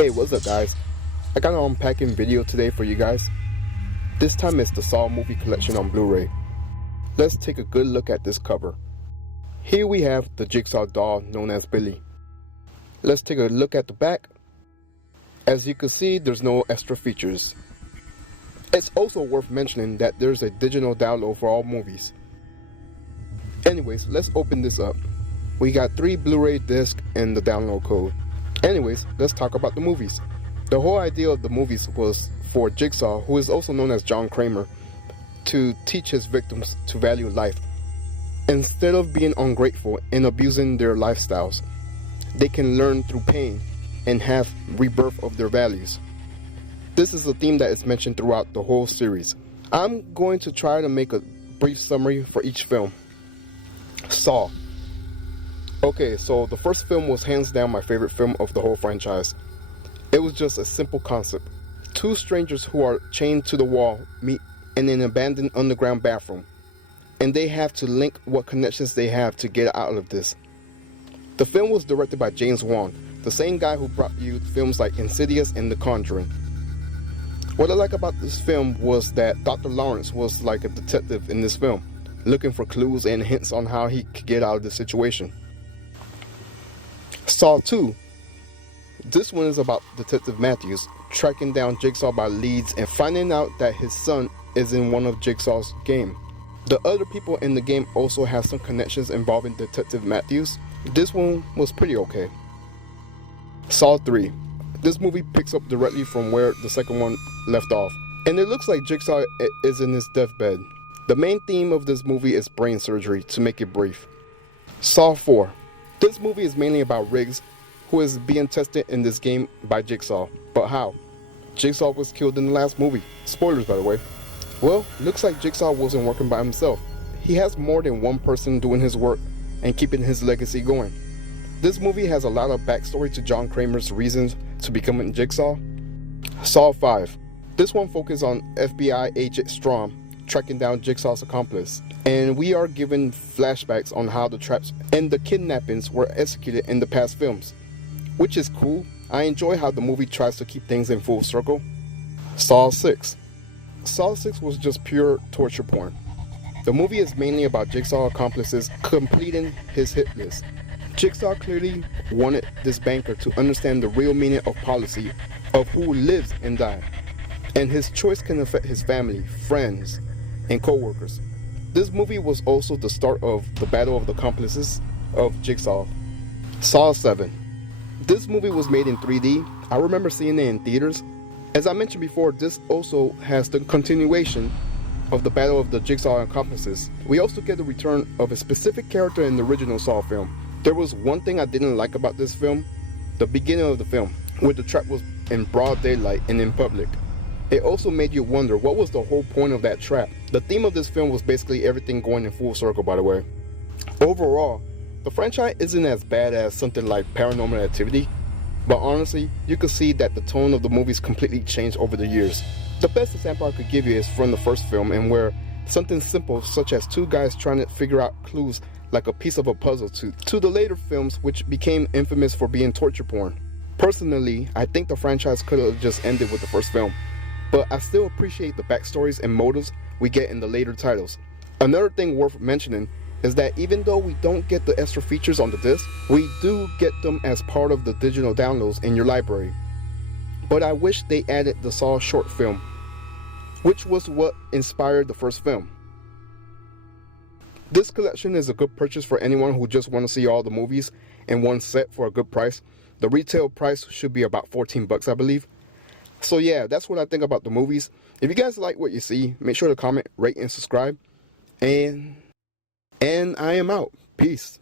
Hey, what's up guys? I got an unpacking video today for you guys. This time it's the Saw movie collection on Blu-ray. Let's take a good look at this cover. Here we have the Jigsaw doll known as Billy. Let's take a look at the back. As you can see, there's no extra features. It's also worth mentioning that there's a digital download for all movies. Anyways, let's open this up. We got 3 Blu-ray discs and the download code. Anyways, let's talk about the movies. The whole idea of the movies was for Jigsaw, who is also known as John Kramer, to teach his victims to value life. Instead of being ungrateful and abusing their lifestyles, they can learn through pain and have rebirth of their values. This is a theme that is mentioned throughout the whole series. I'm going to try to make a brief summary for each film. Saw. Okay, so the first film was hands down my favorite film of the whole franchise. It was just a simple concept. 2 strangers who are chained to the wall meet in an abandoned underground bathroom, and they have to link what connections they have to get out of this. The film was directed by James Wan, the same guy who brought you films like Insidious and The Conjuring. What I like about this film was that Dr. Lawrence was like a detective in this film, looking for clues and hints on how he could get out of the situation. Saw 2. This one is about Detective Matthews tracking down Jigsaw by leads and finding out that his son is in one of Jigsaw's game. The other people in the game also have some connections involving Detective Matthews. This one was pretty okay. Saw 3. This movie picks up directly from where the second one left off, and it looks like Jigsaw is in his deathbed. The main theme of this movie is brain surgery, to make it brief. Saw 4. This movie is mainly about Riggs, who is being tested in this game by Jigsaw. But how? Jigsaw was killed in the last movie. Spoilers, by the way. Well, looks like Jigsaw wasn't working by himself. He has more than one person doing his work and keeping his legacy going. This movie has a lot of backstory to John Kramer's reasons to becoming Jigsaw. Saw 5. This one focuses on FBI agent Strom tracking down Jigsaw's accomplice, and we are given flashbacks on how the traps and the kidnappings were executed in the past films, which is cool. I enjoy how the movie tries to keep things in full circle. Saw 6. Saw 6 was just pure torture porn. The movie is mainly about Jigsaw accomplices completing his hit list. Jigsaw clearly wanted this banker to understand the real meaning of policy of who lives and dies, and his choice can affect his family, friends, and co-workers. This movie was also the start of the battle of the accomplices of Jigsaw. Saw 7. This movie was made in 3D. I remember seeing it in theaters. As I mentioned before, this also has the continuation of the battle of the Jigsaw accomplices. We also get the return of a specific character in the original Saw film. There was one thing I didn't like about this film: the beginning of the film, where the trap was in broad daylight and in public. It also made you wonder, what was the whole point of that trap? The theme of this film was basically everything going in full circle, by the way. Overall, the franchise isn't as bad as something like Paranormal Activity, but honestly, you can see that the tone of the movies completely changed over the years. The best example I could give you is from the first film, and where something simple such as 2 guys trying to figure out clues like a piece of a puzzle to the later films which became infamous for being torture porn. Personally, I think the franchise could have just ended with the first film, but I still appreciate the backstories and motives we get in the later titles. Another thing worth mentioning is that even though we don't get the extra features on the disc, we do get them as part of the digital downloads in your library. But I wish they added the Saw short film, which was what inspired the first film. This collection is a good purchase for anyone who just want to see all the movies in one set for a good price. The retail price should be about $14, I believe. So yeah, that's what I think about the movies. If you guys like what you see, make sure to comment, rate, and subscribe. And I am out. Peace.